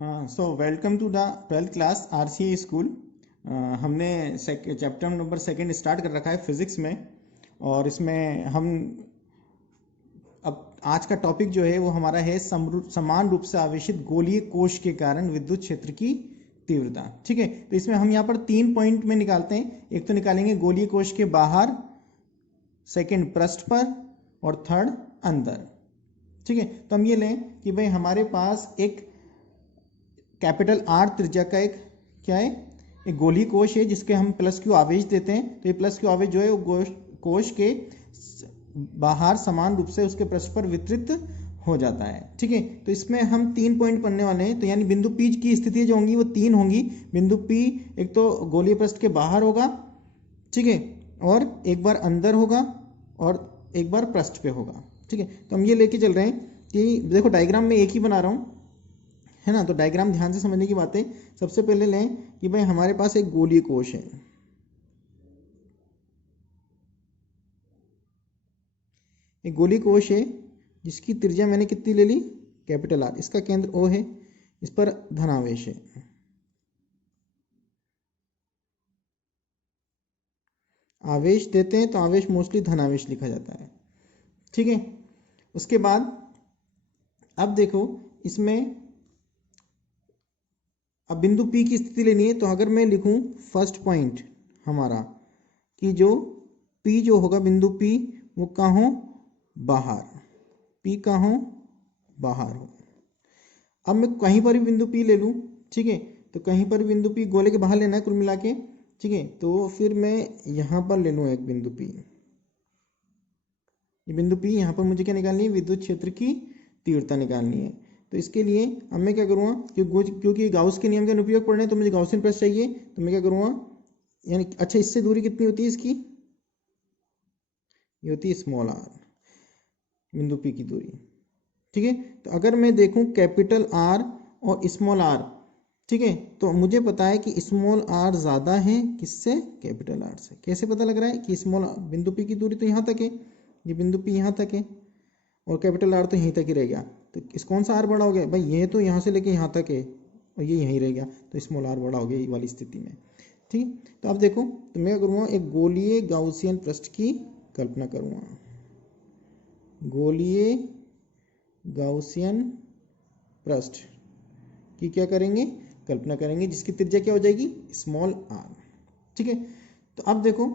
So welcome to the 12th class RCA school. हमने chapter number second start कर रखा है फिजिक्स में। और इसमें हम अब आज का टॉपिक जो है वो हमारा है समान रूप से आवेशित गोलीय कोश के कारण विद्युत क्षेत्र की तीव्रता। ठीक है, तो इसमें हम यहाँ पर 3 पॉइंट में निकालते हैं। एक तो निकालेंगे गोलीय कोश के बाहर, सेकंड पृष्ठ पर, और थर्ड अंदर। ठीक है, तो हम ये लें कि भाई हमारे पास एक कैपिटल आर त्रिज्या का एक क्या है, एक गोलीय कोश है जिसके हम प्लस क्यू आवेश देते हैं। तो ये प्लस क्यू आवेश जो है वो कोश के बाहर समान रूप से उसके पृष्ठ पर वितरित हो जाता है। ठीक है, तो इसमें हम 3 पॉइंट पढ़ने वाले हैं। तो यानी बिंदु पी की स्थिति जो होंगी वो 3 होंगी। बिंदु पी एक तो गोलीय पृष्ठ के बाहर होगा, ठीक है, और एक बार अंदर होगा और एक बार पृष्ठ पे होगा। ठीक है, तो हम ये लेके चल रहे हैं कि देखो डायग्राम में एक ही बना रहा हूँ, है ना। तो डायग्राम ध्यान से समझने की बात है। सबसे पहले लें कि भाई हमारे पास एक गोलीय कोश है। एक गोलीय कोश है जिसकी त्रिज्या मैंने कितनी ले ली, कैपिटल आर। इसका केंद्र ओ है, इस पर धनावेश है। आवेश देते हैं तो आवेश मोस्टली धनावेश लिखा जाता है। ठीक है, उसके बाद अब देखो इसमें अब बिंदु P की स्थिति लेनी है। तो अगर मैं लिखूं फर्स्ट पॉइंट हमारा कि जो P जो होगा बिंदु P वो कहाँ हो, बाहर। P कहाँ हो, बाहर हो। अब मैं कहीं पर भी बिंदु P ले लूं, ठीक है, तो कहीं पर भी बिंदु P गोले के बाहर लेना है कुल मिला के। ठीक है, तो फिर मैं यहाँ पर ले लूँ एक बिंदु P। ये बिंदु P यहाँ पर मुझे क्या निकालनी है, विद्युत क्षेत्र की तीव्रता निकालनी है। तो इसके लिए अब मैं क्या करूँगा, क्योंकि गाउस के नियम का उपयोग पढ़ना है तो मुझे गाउसियन प्रेस चाहिए। तो मैं क्या करूँगा, यानी अच्छा इससे दूरी कितनी होती है इसकी, ये होती है स्मॉल r, बिंदु P की दूरी। ठीक है, तो अगर मैं देखूं कैपिटल R और स्मॉल r, ठीक है, तो मुझे पता है कि स्मॉल r ज़्यादा है किससे, कैपिटल R से। कैसे पता लग रहा है कि स्मॉल बिंदु P की दूरी तो यहाँ तक है, ये बिंदु P यहाँ तक है और कैपिटल R तो यहीं तक ही रह गया। तो इस कौन सा R बड़ा हो गया भाई, ये तो यहाँ से लेके यहाँ तक है और ये यहीं रह गया, तो स्मॉल r बड़ा हो गया ये वाली स्थिति में। ठीक, तो अब देखो, तो मैं करूँगा एक गोलीय गाउसियन पृष्ठ की कल्पना करूँगा। गोलीय गाउसियन पृष्ठ की क्या करेंगे, कल्पना करेंगे, जिसकी त्रिज्या क्या हो जाएगी, स्मॉल r। ठीक है, तो अब देखो,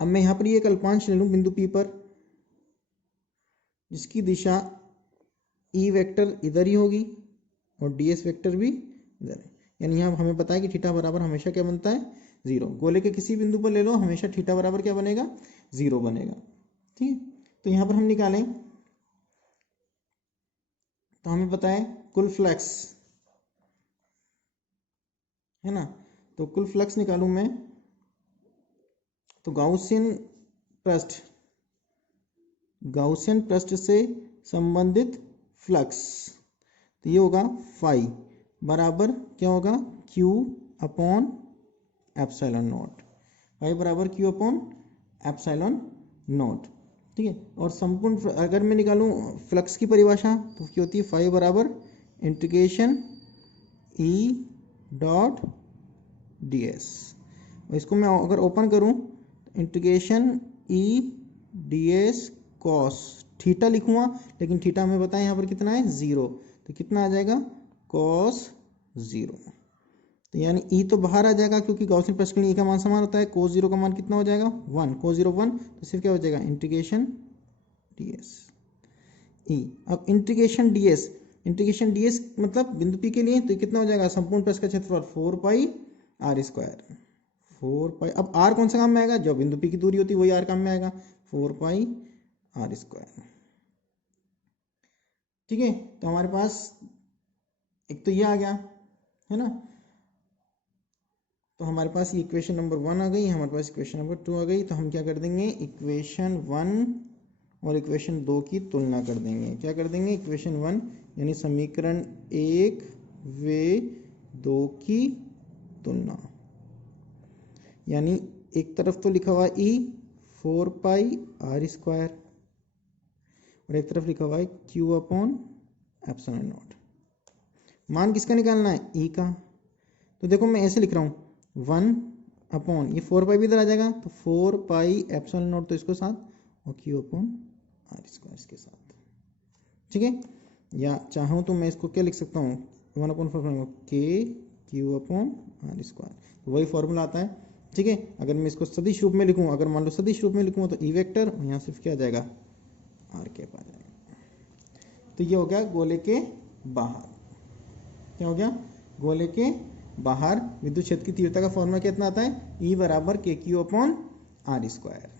अब मैं यहाँ पर ये अल्पांश ले लूँ बिंदु P पर, जिसकी दिशा E वेक्टर इधर ही होगी और ds वेक्टर भी इधर है। यानी यहाँ हमें पता है कि थीटा बराबर हमेशा क्या बनता है, 0। गोले के किसी बिंदु पर ले लो, हमेशा थीटा बराबर क्या बनेगा, 0 बनेगा। ठीक है, तो यहाँ पर हम निकालें तो हमें पता है कुल फ्लक्स, है ना। तो कुल फ्लक्स निकालूं मैं, तो गाउसियन पृष्ठ से संबंधित फ्लक्स, तो ये होगा फाई बराबर क्या होगा, Q upon epsilon naught. Phi बराबर Q अपॉन एप्सिलॉन नॉट। ठीक है, और संपूर्ण अगर मैं निकालूं फ्लक्स की परिभाषा तो क्या होती है, फाई बराबर इंटीग्रेशन E डॉट ds। और इसको मैं अगर ओपन करूं तो integration E ds cos theta लिखूंगा, लेकिन थीटा हमें बताएं यहाँ पर कितना है, 0। तो कितना आ जाएगा, कॉस 0। तो यानी E तो बाहर आ जाएगा क्योंकि गॉसियन पृष्ठ के लिए E का मान समान होता है। cos 0 का मान कितना हो जाएगा, 1। cos 0 1, तो सिर्फ क्या हो जाएगा, इंटीग्रेशन ds E। अब इंटीग्रेशन ds मतलब बिंदु P के लिए तो कितना हो जाएगा, संपूर्ण पृष्ठ का क्षेत्रफल 4 पाई r स्क्वायर। 4 पाई, अब r कौन सा काम में आएगा, जो बिंदु P की दूरी होती है वही r काम में आएगा, 4 पाई r स्क्वायर। ठीक है, तो हमारे पास एक तो ये आ गया, है ना। तो हमारे पास ये इक्वेशन नंबर 1 आ गई, हमारे पास इक्वेशन नंबर 2 आ गई। तो हम क्या कर देंगे, इक्वेशन 1 और इक्वेशन 2 की तुलना कर देंगे। क्या कर देंगे, इक्वेशन 1 यानी समीकरण 1 व 2 की तुलना, यानी एक तरफ तो लिखा हुआ E 4 पाई r स्क्वायर और एक तरफ लिखा हुआ है Q अपॉन एप्सिलॉन नॉट। मान किसका निकालना है, ई का। तो देखो मैं ऐसे लिख रहा हूँ 1 ये 4 पाई भी इधर आ जाएगा, तो 4 पाई एप्सिलॉन नॉट, तो इसको साथ और क्यू अपॉन आर स्क्वायर इसके साथ, ठीक है। या चाहूँ तो मैं इसको क्या लिख सकता हूँ, 1/4 के क्यू अपॉन आर स्क्वायर, तो वही फॉर्मूला आता है, ठीक है। अगर मैं इसको सदिश रूप में लिखूँ, अगर मान लो सदिश रूप में लिखूँ तो ई वेक्टर, यहाँ सिर्फ क्या आ जाएगा, आर कैप आ जाएगा। तो ये हो गया गोले के बाहर, क्या हो गया, गोले के बाहर विद्युत क्षेत्र की तीव्रता का फॉर्मूला कितना आता है, ई बराबर k q upon r square.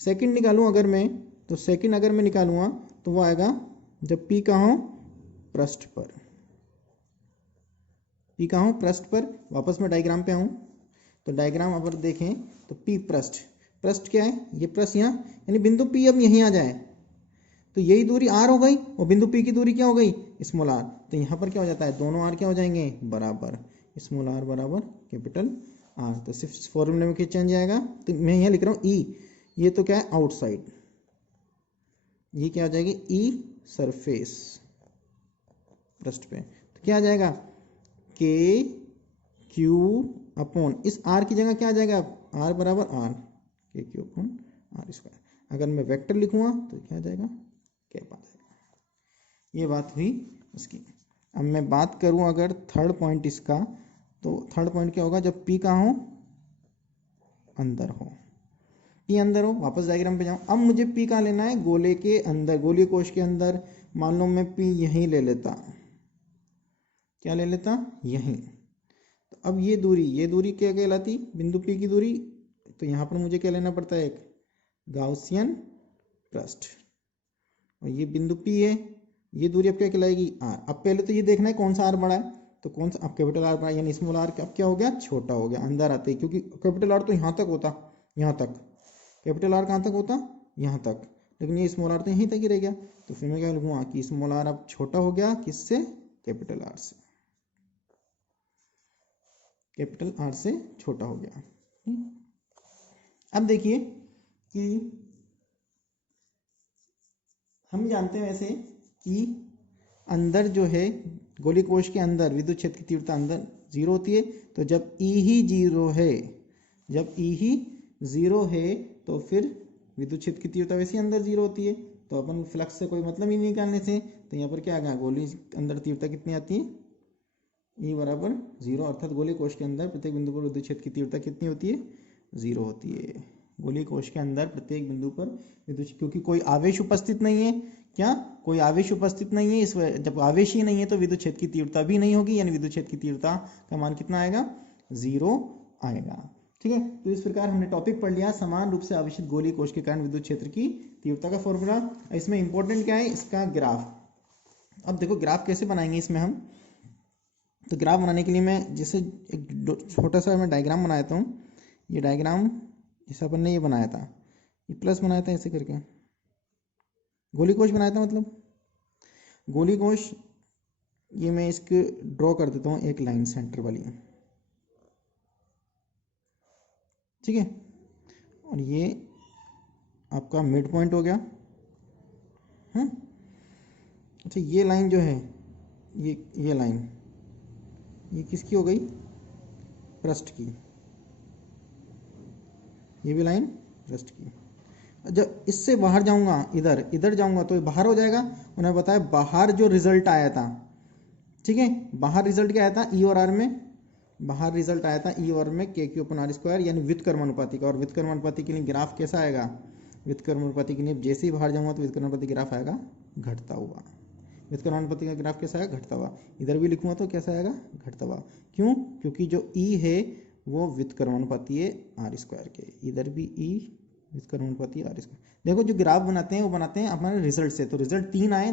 Second निकालूँ अगर मैं, तो सेकंड अगर मैं निकालूँगा तो वो आएगा जब पी कहाँ हो, पृष्ठ पर, पी कहाँ हो, पृष्ठ पर। वापस मैं डायग्राम पे आऊँ, तो डायग्राम अगर देखें तो पी पृष्ठ, पृष्ठ क्या है, ये पृष्ठ यहाँ, यानी बिंदु पी अब यहीं आ जाए, तो यही दूरी आर हो गई और बिंदु पी की दूरी क्या हो गई, स्मॉल आर। तो यहाँ पर क्या हो जाता है, दोनों आर क्या हो जाएंगे, बराबर, स्मॉल आर बराबर कैपिटल आर। तो सिर्फ फॉर्मूले में क्या चेंज आएगा, तो मैं यहाँ लिख रहा हूँ ई, ये तो क्या है आउटसाइड, ये क्या हो जाएगी, ई सरफेस पृष्ठ पे, तो क्या आ जाएगा, के क्यू अपॉन, इस आर की जगह क्या आ जाएगा, आर बराबर आर के क्यू अपॉन आर स्क्वायर। अगर मैं वेक्टर लिखूँगा तो क्या आ जाएगा, कैप आ जाएगा। ये बात हुई उसकी। अब मैं बात करूँ अगर थर्ड पॉइंट इसका, तो थर्ड पॉइंट क्या होगा, जब पी कहाँ हो, अंदर हो, पी अंदर हो। वापस डायग्राम पे जाऊँ, अब मुझे पी कहाँ लेना है, गोले के अंदर, गोलीय कोश के अंदर। मान लो मैं पी यहीं ले लेता, क्या ले लेता, यहीं। तो अब ये दूरी क्या कहलाती, बिंदु पी की दूरी। तो यहाँ पर मुझे क्या लेना पड़ता है, एक गाउसियन पृष्ठ, और ये बिंदु पी है, ये दूरी अब क्या कहलाएगी, आर। अब पहले तो ये देखना है कौन सा आर बड़ा है, तो कौन सा, अब कैपिटल आर बड़ा यानी स्मॉल आर अब क्या हो गया, छोटा हो गया अंदर आते ही, क्योंकि कैपिटल आर तो यहाँ तक होता, यहाँ तक कैपिटल आर कहाँ तक होता, यहाँ तक, लेकिन ये स्मॉल आर तो यहीं तक ही रह गया। तो फिर मैं क्या लिखूँगा कि स्मॉल आर अब छोटा हो गया किससे, कैपिटल आर से, कैपिटल आर से छोटा हो गया। अब देखिए कि हम जानते हैं वैसे कि अंदर जो है गोलीय कोश के अंदर विद्युत क्षेत्र की तीव्रता अंदर जीरो होती है। तो जब ई ही जीरो है, जब ई ही जीरो है तो फिर विद्युत क्षेत्र की तीव्रता वैसे अंदर जीरो होती है। तो अपन फ्लक्स से कोई मतलब ही नहीं निकालने से, तो यहाँ पर क्या आ गया, गोली अंदर तीव्रता कितनी आती है, ई बराबर जीरो, अर्थात गोलीय कोश के अंदर प्रत्येक बिंदु पर विद्युत क्षेत्र की तीव्रता कितनी होती है, जीरो होती है। गोलीय कोश के अंदर प्रत्येक बिंदु पर विद्युत, क्योंकि कोई आवेश उपस्थित नहीं है, क्या कोई आवेश उपस्थित नहीं है, इस जब आवेश ही नहीं है तो विद्युत क्षेत्र की तीव्रता भी नहीं होगी, यानी विद्युत क्षेत्र की तीव्रता का मान कितना आएगा, जीरो आएगा। ठीक है, तो इस प्रकार हमने टॉपिक पढ़ लिया समान रूप से आवेशित गोलीय कोश के कारण विद्युत क्षेत्र की तीव्रता का फॉर्मूला। इसमें इंपॉर्टेंट क्या है, इसका ग्राफ। अब देखो ग्राफ कैसे बनाएंगे इसमें हम, तो ग्राफ बनाने के लिए मैं जैसे एक छोटा सा मैं डायग्राम बना देता हूँ। ये डायग्राम जैसे अपन ने ये बनाया था, ये प्लस बनाया था ऐसे करके, गोली कोश बनाया था, मतलब गोली कोश, ये मैं इसके ड्रॉ कर देता हूँ एक लाइन सेंटर वाली, ठीक है। और ये आपका मिड पॉइंट हो गया। अच्छा ये लाइन जो है, ये लाइन ये किसकी हो गई, पृष्ठ की, ये भी लाइन पृष्ठ की। जब इससे बाहर जाऊंगा, इधर जाऊंगा तो बाहर हो जाएगा। उन्हें बताया बाहर जो रिजल्ट आया था, ठीक है, बाहर रिजल्ट क्या आया था, ई और आर में, बाहर रिजल्ट आया था ई और में के क्यू अपन आर स्क्वायर, यानी व्युत्क्रमानुपाती का। और व्युत्क्रमानुपाती के लिए ग्राफ कैसा आएगा, व्युत्क्रमानुपाती के लिए जैसे ही बाहर जाऊंगा तो व्युत्क्रमानुपाती ग्राफ आएगा घटता हुआ। व्युत्क्रमानुपाती का ग्राफ कैसा है, घटता हुआ। इधर भी लिखूंगा तो कैसा आएगा, घटता हुआ। क्यों, क्योंकि जो ई है वो व्युत्क्रमानुपाती है आर स्क्वायर के, इधर भी ई व्युत्क्रमानुपाती आर स्क्वायर। देखो जो ग्राफ बनाते हैं वो बनाते हैं हमारे रिजल्ट से, तो रिजल्ट 3 आए,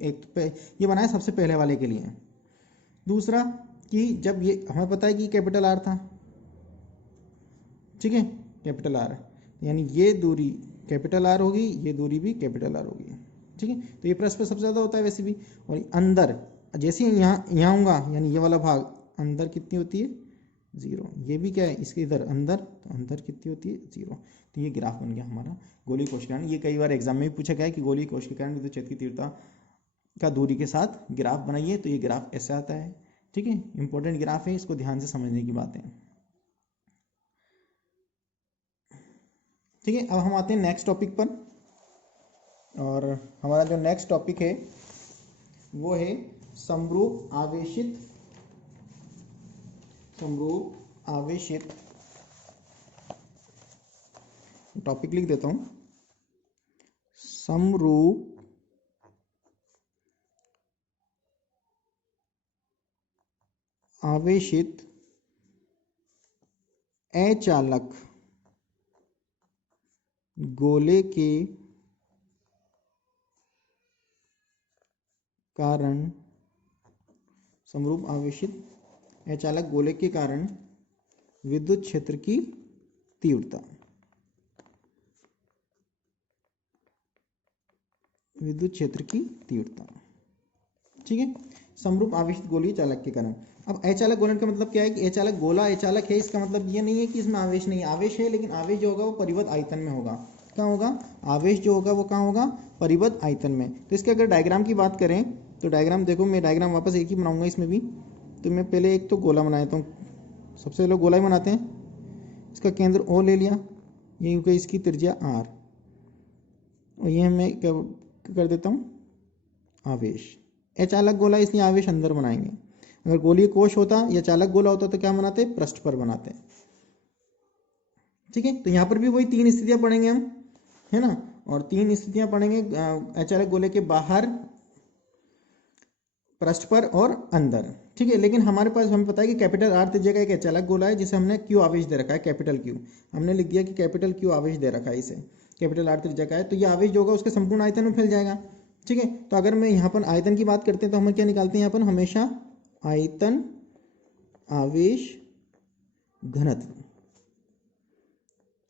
एक तो ये बनाया सबसे पहले वाले के लिए। दूसरा कि जब ये हमें पता है कि कैपिटल आर था, ठीक है, कैपिटल आर, यानी ये दूरी कैपिटल आर होगी, ये दूरी भी कैपिटल आर होगी, ठीक है। तो ये पृष्ठ पर सबसे ज़्यादा होता है वैसे भी। और अंदर जैसे ही यहाँ आऊँगा, यानी ये वाला भाग अंदर कितनी होती है, जीरो। ये भी क्या है, इसके इधर अंदर, तो अंदर कितनी होती है, जीरो। तो ये ग्राफ बन गया हमारा गोलीय कोश के कारण। ये कई बार एग्जाम में भी पूछा गया है कि गोलीय कोश के कारण विद्युत क्षेत्र की तीव्रता का दूरी के साथ ग्राफ बनाइए। तो ये ग्राफ ऐसे आता है, ठीक है, इंपॉर्टेंट ग्राफ है, इसको ध्यान से समझने की बात है। ठीक है, अब हम आते हैं नेक्स्ट टॉपिक पर, और हमारा जो नेक्स्ट टॉपिक है वो है समरूप आवेशित। टॉपिक लिख देता हूं, समरूप आवेशित अचालक गोले के कारण, समरूप आवेशित अचालक गोले के कारण विद्युत क्षेत्र की तीव्रता, विद्युत क्षेत्र की तीव्रता, ठीक है, समरूप आवेशित गोलीय चालक के कारण। अब अचालक गोलन का मतलब क्या है कि अचालक गोला अचालक है, इसका मतलब ये नहीं है कि इसमें आवेश नहीं, आवेश है, लेकिन आवेश जो होगा वो परिबद्ध आयतन में होगा। क्या होगा? आवेश जो होगा वो कहाँ होगा? परिबद्ध आयतन में। तो इसके अगर डायग्राम की बात करें तो डायग्राम देखो, मैं डायग्राम वापस एक ही बनाऊंगा इसमें भी। तो मैं पहले एक तो गोला बना देता हूँ, सबसे पहले गोला ही बनाते हैं। इसका केंद्र O ले लिया, ये हो गई इसकी त्रिज्या R, और ये मैं क्या कर देता हूँ? आवेश। अचालक गोला इसलिए आवेश अंदर बनाएंगे। अगर गोलीय कोश होता या चालक गोला होता तो क्या बनाते? पृष्ठ पर बनाते। ठीक है, तो यहाँ पर भी वही तीन स्थितियां पढ़ेंगे हम, है ना, और तीन स्थितियां पढ़ेंगे अचालक गोले के बाहर, पृष्ठ पर और अंदर। ठीक है, लेकिन हमारे पास हमें पता है कि कैपिटल R त्रिज्या का एक अचालक गोला है जिसे हमने Q आवेश दे रखा है, कैपिटल Q हमने लिख दिया कि कैपिटल Q आवेश दे रखा है, इसे कैपिटल R त्रिज्या का है। तो ये आवेश जो होगा उसके संपूर्ण आयतन में फैल जाएगा। ठीक है, तो अगर मैं यहाँ पर आयतन की बात करते हैं तो हम क्या निकालते हैं यहाँ पर? हमेशा आयतन आवेश घनत्व।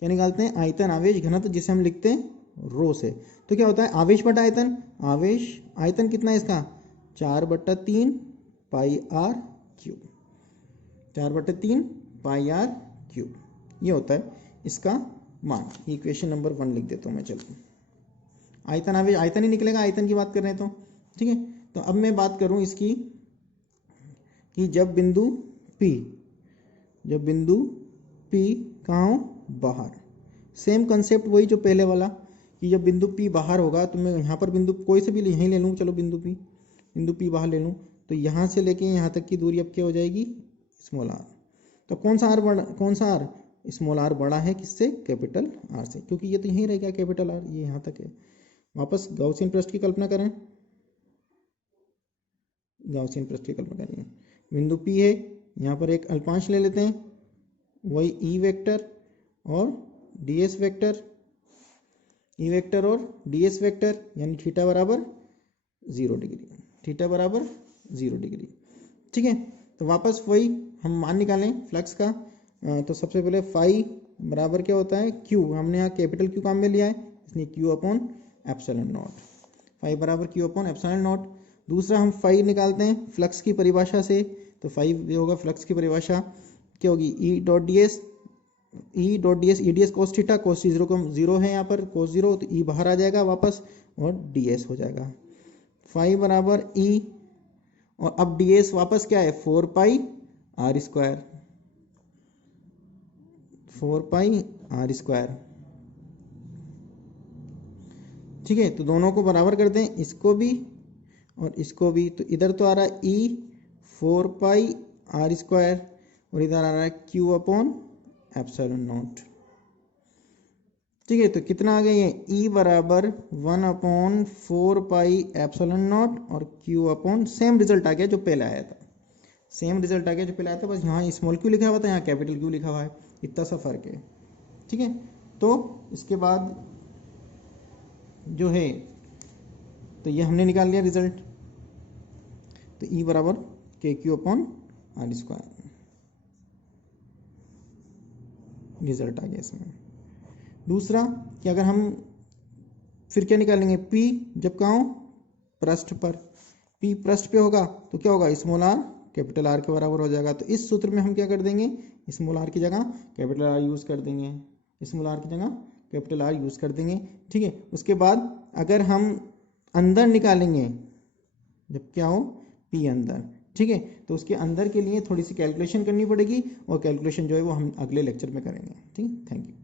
क्या निकालते हैं? आयतन आवेश घनत्व, जिसे हम लिखते हैं रो से। तो क्या होता है? आवेश बटा आयतन, आवेश आयतन कितना है इसका? 4/3 pi r cube, 4/3 pi r cube, ये होता है इसका मान। इक्वेशन नंबर 1 लिख देता हूँ मैं। चलो, आयतन आवेश आयतन ही निकलेगा, आयतन की बात कर रहे हैं तो। ठीक है, तो अब मैं बात करूँ इसकी कि जब बिंदु P कहाँ हो? बाहर। सेम कंसेप्ट वही जो पहले वाला, कि जब बिंदु P बाहर होगा तो मैं यहाँ पर बिंदु कोई से भी यहीं ले लूँ, चलो बिंदु P बाहर ले लूँ, तो यहाँ से लेके यहाँ तक की दूरी अब क्या हो जाएगी? Small r। तो कौन सा r बड़ा, कौन सा r? स्मॉल r बड़ा है किससे? कैपिटल R से, क्योंकि ये तो यहीं रह गया कैपिटल R, ये यहाँ तक है। वापस गाउसियन पृष्ठ की कल्पना करें, गाउसियन पृष्ठ की कल्पना करें। बिंदु P है, यहाँ पर एक अल्पांश ले लेते हैं, वही E वेक्टर और ds वेक्टर, E वेक्टर और ds वेक्टर, यानी थीटा बराबर 0 डिग्री, थीटा बराबर 0 डिग्री। ठीक है, तो वापस वही हम मान निकालें फ्लक्स का। तो सबसे पहले फाई बराबर क्या होता है? Q, हमने यहाँ कैपिटल Q काम में लिया है, इसलिए Q/ε0। फाई बराबर Q/ε0। दूसरा हम फाई निकालते हैं फ्लक्स की परिभाषा से, तो फाई होगा फ्लक्स की परिभाषा क्या होगी? E.ds EDS cos theta, cos 0 को 0 है यहाँ पर, cos 0, तो E बाहर आ जाएगा वापस और ds हो जाएगा। फाई बराबर E, और अब ds वापस क्या है? 4 पाई r स्क्वायर, 4 पाई r स्क्वायर। ठीक है, तो दोनों को बराबर कर दें, इसको भी और इसको भी। तो इधर तो आ रहा है E 4 पाई r स्क्वायर, और इधर आ रहा है Q/ε0। ठीक है, तो कितना आ गया ये? E बराबर 1/4 पाई ε0 और Q/ सेम रिजल्ट आ गया जो पहले आया था, सेम रिजल्ट आ गया जो पहले आया था, बस यहाँ स्मॉल Q लिखा हुआ था, यहाँ कैपिटल Q लिखा हुआ है, इतना सा फर्क है। ठीक है, तो इसके बाद जो है, तो ये हमने निकाल लिया रिजल्ट। तो E बराबर KQ/r स्क्वायर रिजल्ट आ गया इसमें। दूसरा कि अगर हम फिर क्या निकालेंगे? P जब कहाँ हो? पृष्ठ पर। P पृष्ठ पे होगा तो क्या होगा? स्मॉल r कैपिटल R के बराबर हो जाएगा। तो इस सूत्र में हम क्या कर देंगे? स्मॉल r की जगह कैपिटल R यूज़ कर देंगे, स्मॉल r की जगह कैपिटल R यूज़ कर देंगे। ठीक है, उसके बाद अगर हम अंदर निकालेंगे जब क्या हो, पी अंदर, ठीक है। तो उसके अंदर के लिए थोड़ी सी कैलकुलेशन करनी पड़ेगी, और कैलकुलेशन जो है वो हम अगले लेक्चर में करेंगे, ठीक है। Thank you.